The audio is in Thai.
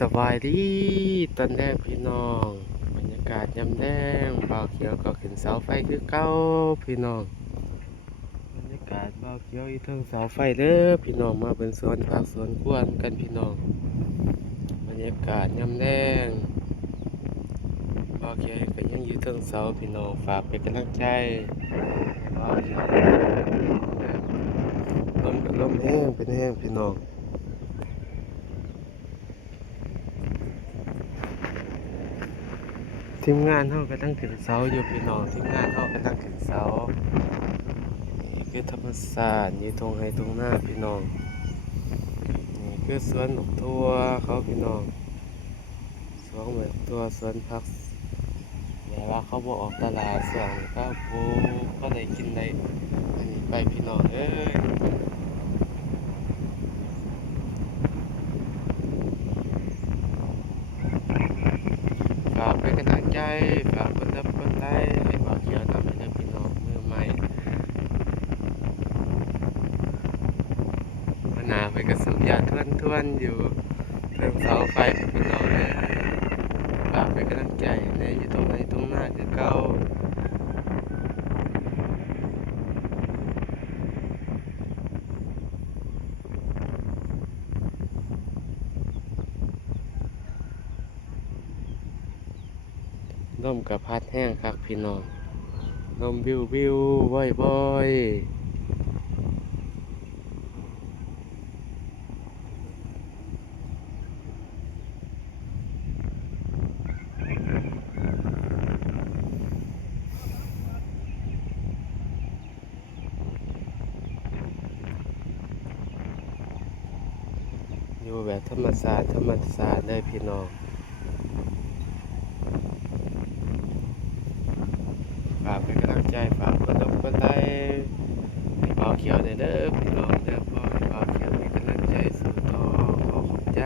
สบายดีตอนแรกพี่น้องบรรยากาศยามแดงบ่าวเขียวก็ขึ้นเสาไฟคือเก่าพี่น้องบรรยากาศบ่าวเขียวอยู่เทิงเสาไฟเด้อพี่น้องมาเป็นสวนผักสวนครัวกันพี่น้องบรรยากาศยามแดงบ่าวเขียวก็ยังอยู่เทิงเสาพี่น้องฝากเป็นกำลังใจบ่าวเขียวลมก็ลมแห้งเป็นแห้งพี่น้องทีมงานเขาก็ตั้งขึ้นเสาอยู่พี่น้องทีมงานเขาก็ตั้งขึ้นเสานี่คือธรรมศาสตร์อยู่ตรงไห้ตรงหน้าพี่น้องนี่คือสวนหมกทั่วเขาพี่น้องสวนหมกทั่วสวนผักแต่ว่าเขาบอกออกตลาดส่วนก็ปูก็ได้กินได้อันนี้ไปพี่น้องเอ้ยฝากเป็นกำลังใจฝากคนรับคนไทยให้บ่าวเขียวทำให้ได้พี่น้องมือใหม่ หนาไปกระสุนยาทวนอยู่เทิงเสาไฟพี่น้องเลยฝากเป็นกำลังใจในอยู่ตรงไหนตรงหน้าคือเก่าลมกับพัดแห้งครับพี่น้องลมวิวบ่อยอยู่แบบธรรมศาสตร์เลยพี่น้องฝากเป็นกำลังใจฝากกดไลค์ให้เบาเขียวเด้อพี่น้องเด้อพ่อให้เบาเขียวมีกำลังใจสู้ต่อขอขอบใจ